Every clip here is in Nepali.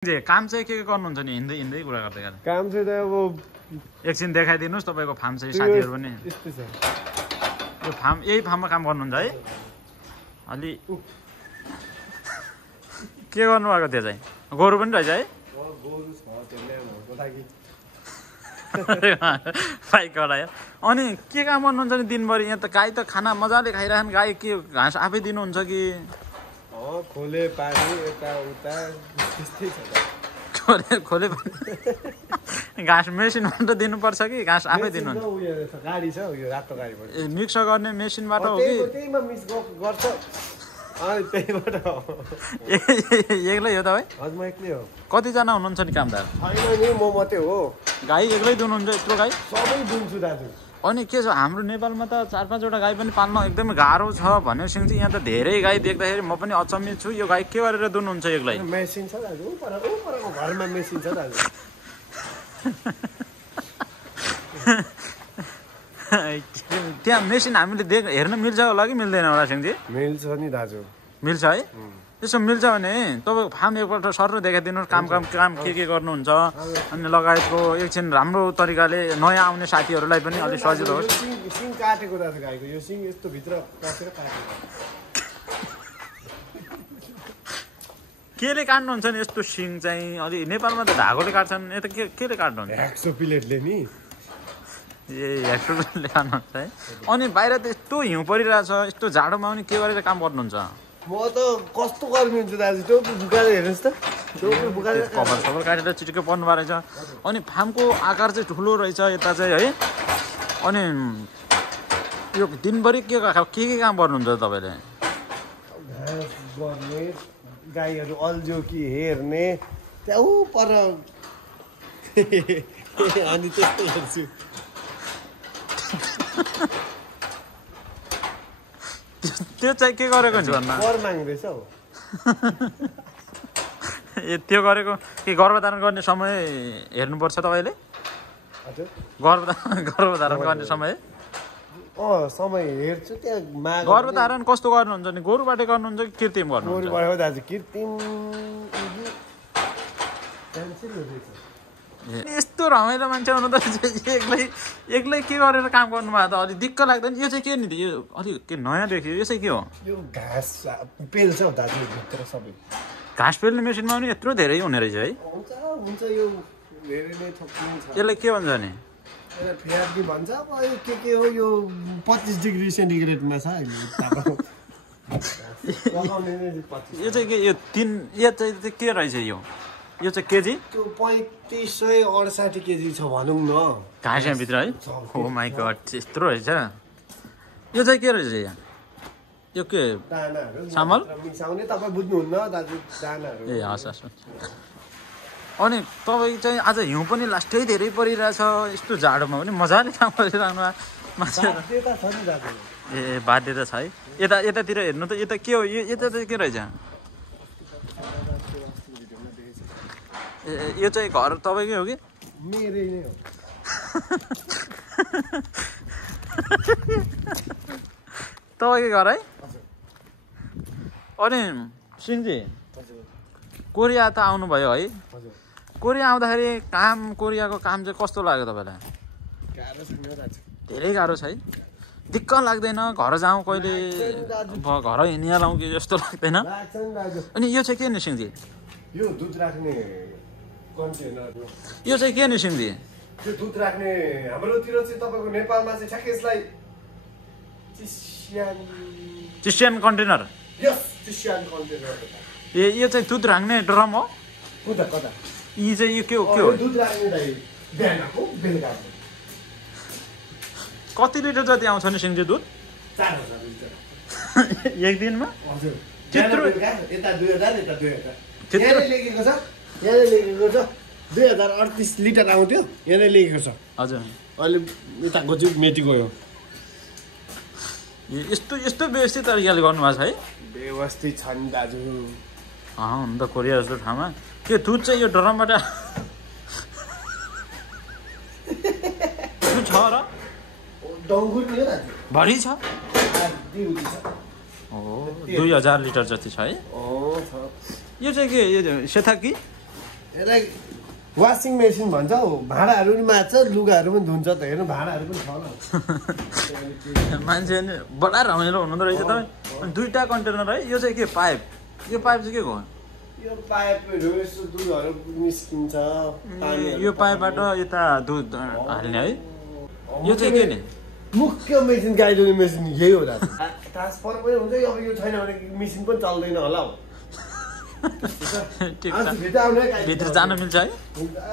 काम चाहिँ के गर्नुहुन्छ नि हिँड्दै हिँड्दै कुरा गर्दै गर्दा काम चाहिँ अब एकछिन देखाइदिनुहोस् तपाईँको फार्म चाहिँ साथीहरू पनि यस्तै छ यो फार्म यही फार्ममा काम गर्नुहुन्छ है अलि के गर्नुभएको त्यो चाहिँ गोरु पनि रहेछ है गोरु छ त्यसले लागि बाइक हरायो अनि के काम गर्नुहुन्छ नि दिनभरि यहाँ त गाई त खाना मजाले खाइरहन् गाई के घाँस आफै दिनुहुन्छ कि खोले पानी यता उता त्यस्तै छ खोले पानी घाँस मेसिनबाट दिनुपर्छ कि घाँस आफै दिनुहुन्छ गाडी छ यो रातो गाडी ए मिक्स गर्ने मेसिनबाट हो कि त्यहीमा मिक्स गर्छ अनि त्यहीबाट एक्लै हो तपाईँ हजुर म एक्लै हो कतिजना हुनुहुन्छ नि कामदार छैन नि म मात्रै हो गाई एक्लै दुनुहुन्छ यत्रो गाई सबै दुन्छु दाजु अनि के छ हाम्रो नेपालमा त 4-5 वटा गाई पनि पाल्न एकदमै गाह्रो छ भनेपछि चाहिँ यहाँ त धेरै गाई देख्दाखेरि म पनि अचम्मित छु यो गाई के गरेर दुनुहुन्छ एक्लै मेसिन छ दाजु परको घरमा मेसिन छ दाजु त्यहाँ मेसिन हामीले हेर्न मिल्छ होला कि मिल्दैन होला सिंहजी मिल्छ नि दाजु मिल्छ है त्यसो मिल्छ भने तपाईँको फार्म एकपल्ट सर देखाइदिनुहोस् काम के गर्नुहुन्छ अनि लगायतको एकछिन राम्रो तरिकाले नयाँ आउने साथीहरूलाई पनि अलिक सजिलो होस् सिङ काटेको दाजु गाईको यो सिङ यस्तो भित्र पसेर काटेको केले काट्नुहुन्छ नि यस्तो सिङ चाहिँ अलि नेपालमा त धागोले काट्छन् यता केले काट्नुहुन्छ एक्सो प्लेटले नि ए एक्सोले काट्नुहुन्छ है अनि बाहिर त यस्तो हिउँ परिरहेछ यस्तो जाडोमा पनि के गरेर काम गर्नुहुन्छ म त कस्तो गर्मी हुन्छ दाजु टोपी बुकाएर हेर्नुहोस् त टोपी बुकाएर कभर सबर काटेर चिटिक्कै पर्नु भएको रहेछ अनि फार्मको आकार चाहिँ ठुलो रहेछ यता चाहिँ है अनि यो दिनभरि के काम गर्नुहुन्छ तपाईँले घाँस गर्ने गाईहरू अल्झ्यो कि हेर्ने त्यहाँ ऊ पर अनि त्यस्तो हेर्छु त्यो चाहिँ के गरेको हुन्छ भन्दा कर माग्दैछ हौ ए त्यो गरेको के गर्भधारण गर्ने समय हेर्नुपर्छ तपाईँले हजुर गर्भधारण गर्ने समय समय हेर्छु त्यहाँ गर्भधारण कस्तो गर्नुहुन्छ नि गोरुबाटै गर्नुहुन्छ कि कृत्रिम गर्नुहुन्छ गोरुबाट हो दाजु कृत्रिम यस्तो रमाइलो मान्छे हुनु त एक्लै के गरेर काम गर्नुभएको त अलिक दिक्क लाग्दैन यो चाहिँ के नि यो अलिक के नयाँ देखियो यो चाहिँ के हो यो घाँस पेल्छ हौ दाजु भित्र सबै घाँस पेल्ने मेसिनमा पनि यत्रो धेरै हुने रहेछ है हुन्छ यो धेरै नै थप्नु छ यसलाई के भन्छ नि यसलाई फेरि भन्छ अब के हो यो 25 डिग्री सेन्टिग्रेडमा छ यो चाहिँ के यो यो चाहिँ के रहेछ यो चाहिँ केजी त्यो 3568 केजी छ भनौँ न घाँस यहाँभित्र है हो माई गड यत्रो रहेछ यो चाहिँ के रहेछ यहाँ यो के चामल मिसाउने तपाईँ बुझ्नुहुन्न दाजु दानाहरू ए हस् अनि तपाईँ चाहिँ आज हिउँ पनि लास्टै धेरै परिरहेछ यस्तो जाडोमा पनि मजाले काम गरिरहनु बाध्यता छ नि दाजु ए बाध्यता छ है यतातिर हेर्नु त यता के हो यता चाहिँ के रहेछ यो चाहिँ घर तपाईँकै हो कि मेरै नै हो तपाईँकै घर है अनि सिंहजी कोरिया त आउनुभयो है कोरिया आउँदाखेरि कोरियाको काम चाहिँ कस्तो लाग्यो तपाईँलाई धेरै गाह्रो छ है दिक्क लाग्दैन घर जाउँ कहिले घर हिँडिहालौँ कि जस्तो लाग्दैन अनि यो चाहिँ के नि सिंहजी यो दुध राख्ने कन्टेनर यो चाहिँ के नि सिंहजी त्यो दुध राख्ने हाम्रोतिर चाहिँ तपाईँको नेपालमा चाहिँ ठ्याक्कै यसलाई चिस्यान कन्टेनर चिस्यान कन्टेनर ए यो चाहिँ दुध राख्ने ड्रम हो कता यी चाहिँ यो के हो दुध राख्ने बिहानको बेलुकाको कति लिटर जति आउँछ नि सिंहजी दुध 4000 लिटर एक दिनमा हजुर त्यत्रो यता 2000 यता 2000 यहाँ लेखेको छ 2038 लिटर आउँथ्यो यहाँ लेखेको छ हजुर अहिले यताको चाहिँ मेटी गयो यस्तो व्यवस्थित तरिकाले गर्नुभएको छ है व्यवस्थित छ नि दाजु हुन त कोरिया जस्तो ठाउँमा के दुध चाहिँ यो ड्रमबाट छ र डङ्गुर नि हो दाजु भरि छ दिउँदी छ हो 2000 लिटर जति छ है छ यो चाहिँ के यो सेथा कि यसलाई वासिङ मेसिन भन्छ हौ भाँडाहरू पनि माझ्छ लुगाहरू पनि धुन्छ त हेर्नु भाँडाहरू पनि छ मान्छे नि बडा रमाइलो हुनुहुँदो रहेछ तपाईँ अनि 2टा कन्टेनर है यो चाहिँ के पाइप यो पाइप चाहिँ के हो यो पाइपहरू यसो दुधहरू निस्किन्छ यो पाइपबाट यता दुध हाल्ने है यो चाहिँ के नि मुख्य मेसिन गाई दुहुने मेसिन यही हो दाजु ट्रान्सफर पनि हुन्छ अब यो छैन भने मेसिन पनि चल्दैन होला हौ भित्र जान मिल्छ है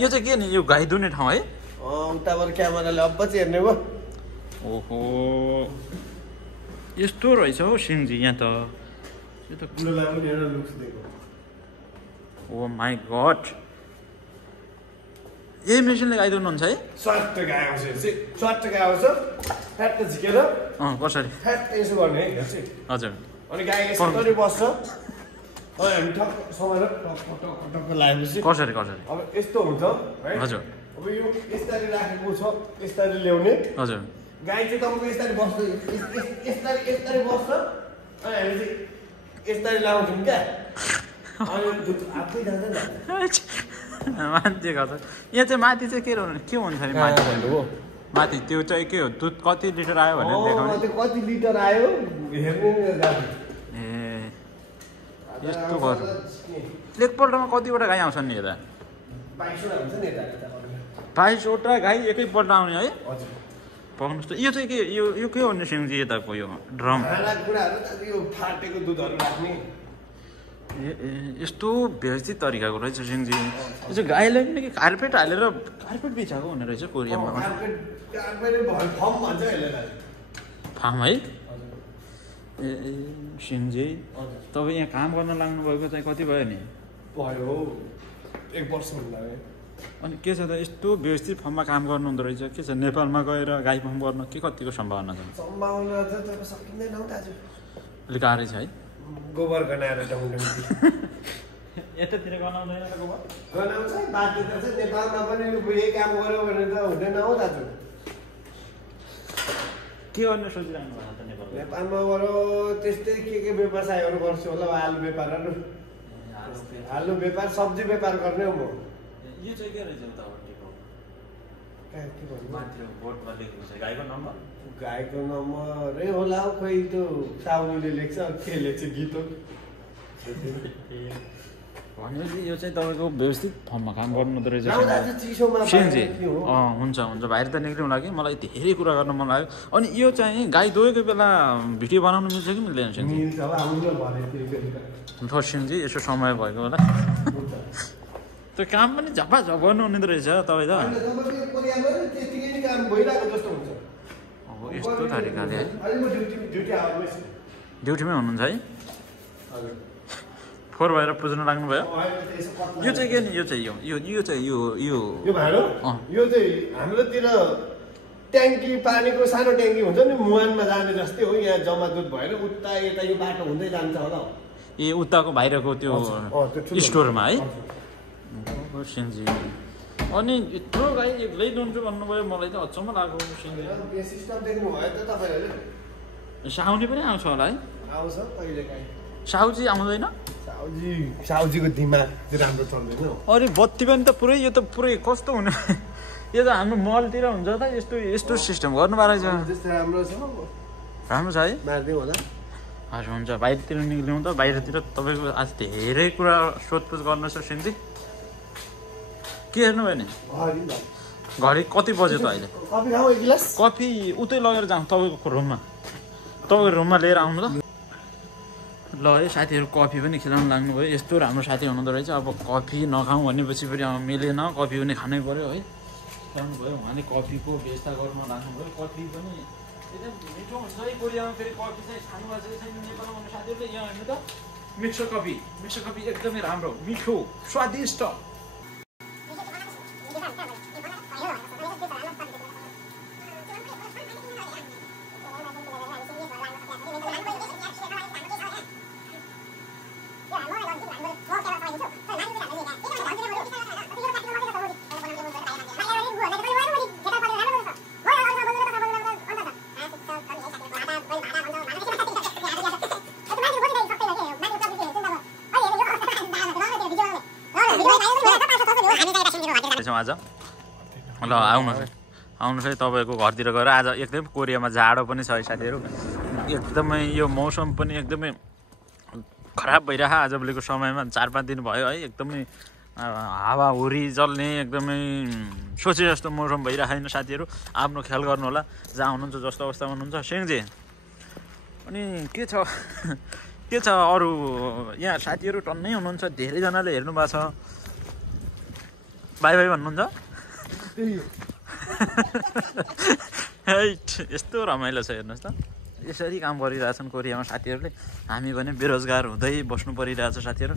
यो चाहिँ के नि यो गाई दुहुने ठाउँ है उताबाट क्यामेराले अब चाहिँ हेर्ने भयो ओहो यस्तो रहेछ हौ सिंहजी यहाँ त यो त ओ माई गड यही मेसिनले गाई दुहुनुहुन्छ है स्वाट गाई आउँछ स्वाट गाई आउँछ फ्याट झिकेर कसरी फ्याट यसो गर्ने है हजुर अनि गाई यसरी बस्छ अनि हामी ठक्क समाएर टक्क लगाएपछि कसरी अब यस्तो हुन्छ है हजुर अब यो यसरी राखेको छ यसरी ल्याउने हजुर गाई चाहिँ तपाईँको यसरी बस्छ यसरी बस्छ अनि हामी चाहिँ यसरी लगाउँछौँ क्या अनि दुध आफै जान्छ नि मान्छे गर्छ यहाँ चाहिँ माथि चाहिँ के हुन्छ नि माथि माथि त्यो चाहिँ के हो दुध कति लिटर आयो भनेर देखाउने त्यो कति लिटर आयो हेर्ने ए यस्तो गर्नु एकपल्टमा कतिवटा गाई आउँछन् नि यता 22वटा गाई एकैपल्ट आउने है पाउनुहोस् त यो चाहिँ के यो के हो नि सिंहजी यताको यो ड्रम फाटेको दुधहरू राख्ने यस्तो व्यवस्थित तरिकाको रहेछ सिंहजी यो चाहिँ गाईलाई पनि कि कार्पेट हालेर कार्पेट बिछाएको हुने रहेछ कोरियामा फार्म है ए सिंहजी तपाईँ यहाँ काम गर्न लाग्नु भएको चाहिँ कति भयो नि भयो 1 वर्ष भन्दा अनि के छ त यस्तो व्यवस्थित फर्ममा काम गर्नु हुँदो रहेछ के छ नेपालमा गएर गाई फार्म गर्न के कतिको सम्भावना छ सम्भावना त सकिँदैन हौ दाजु अलिक गाह्रै छ है गोबर गनाएर यतातिर गनाउँदैन गोबर गनाउँछ बाध्यता छ नेपालमा पनि यही काम गर्यो भने त हुँदैन हौ दाजु के गर्न सोचिरहनु भएको त नेपालमा गएर त्यस्तै के व्यवसायहरू गर्छु होला आलु व्यापारहरू आलु व्यापार सब्जी व्यापार गर्ने हो म यो चाहिँ के रहेछ गाईको नम्बरै होला हौ खोइ त्यो साउनीले लेख्छ के लेख्छ गीत हो भनेपछि यो चाहिँ तपाईँको व्यवस्थित फर्ममा काम गर्नु हुँदो रहेछ सिंहजी हुन्छ बाहिर त निक्लिनु लाग्यो मलाई धेरै कुरा गर्न मन लाग्यो अनि यो चाहिँ गाई दुहेको बेला भिडियो बनाउनु मिल्छ कि मिल्दैन सिंहजी यसो समय भएको बेला त्यो काम पनि झपाझप गर्नु हुने रहेछ तपाईँ त अब यस्तो तरिकाले है ड्युटीमै हुनुहुन्छ है 4 भएर पुज्नु लाग्नुभयो यो चाहिँ के नि यो चाहिँ यो चाहिँ यो भाँडो यो चाहिँ हाम्रोतिर ट्याङ्की पानीको सानो ट्याङ्की हुन्छ नि मुहानमा जाने जस्तै हो यहाँ जम्मा दुध भएर उता यता यो बाटो हुँदै जान्छ होला ए उताको बाहिरको त्यो स्टोरमा है सिंहजी अनि यत्रो गाई एक्लै दुन्छु भन्नुभयो मलाई त अचम्म लाग्यो सिस्टम देख्नु भयो त तपाईँहरूले साउनी पनि आउँछ होला है आउँछ कहिलेकाहीँ साउजी आउँदैन साउजीको दिमाग चाहिँ राम्रो चल्दैन अरे बत्ती पनि त पुरै यो त पुरै कस्तो हुने यो त हाम्रो मलतिर हुन्छ त यस्तो सिस्टम गर्नुभएको रहेछ राम्रो छ है मारिदिउँ होला हजुर हुन्छ बाहिरतिर निक्लिउँ त बाहिरतिर तपाईँको आज धेरै कुरा सोधपुछ गर्नु छ सिंहजी के हेर्नुभयो नि घडी कति बज्यो त अहिले कफी उतै लगेर जाउँ तपाईँको रुममा लिएर आउनु त ल है साथीहरू कफी पनि खिलाउनु लाग्नुभयो यस्तो राम्रो साथी हुनुहुँदो रहेछ अब कफी नखाउँ भनेपछि फेरि मिलेन कफी पनि खानै पऱ्यो है खानु भयो उहाँले कफीको व्यवस्था गर्न लाग्नुभयो कफी पनि एकदम मिठो हुन्छ है कोरियामा फेरि कफी चाहिँ खानु भएको छैन नेपालमा आउने साथीहरूले यहाँ हेर्नु त मिक्सर कफी एकदमै राम्रो मिठो स्वादिष्ट आज ल आउनुहोस् है तपाईँको घरतिर गएर आज एकदमै कोरियामा जाडो पनि छ है साथीहरू एकदमै यो मौसम पनि एकदमै खराब भइरह आजभोलिको समयमा 4-5 दिन भयो है एकदमै हावाहुरी चल्ने एकदमै सोचे जस्तो मौसम भइरहेको छैन साथीहरू आफ्नो ख्याल गर्नु होला जहाँ हुनुहुन्छ जस्तो अवस्थामा हुनुहुन्छ सेङजे अनि के छ अरू यहाँ साथीहरू टन्नै हुनुहुन्छ धेरैजनाले हेर्नु भएको छ बाई बाई भन्नुहुन्छ यस्तो रमाइलो छ हेर्नुहोस् त यसरी काम गरिरहेछन् कोरियामा साथीहरूले हामी भने बेरोजगार हुँदै बस्नु परिरहेछ साथीहरू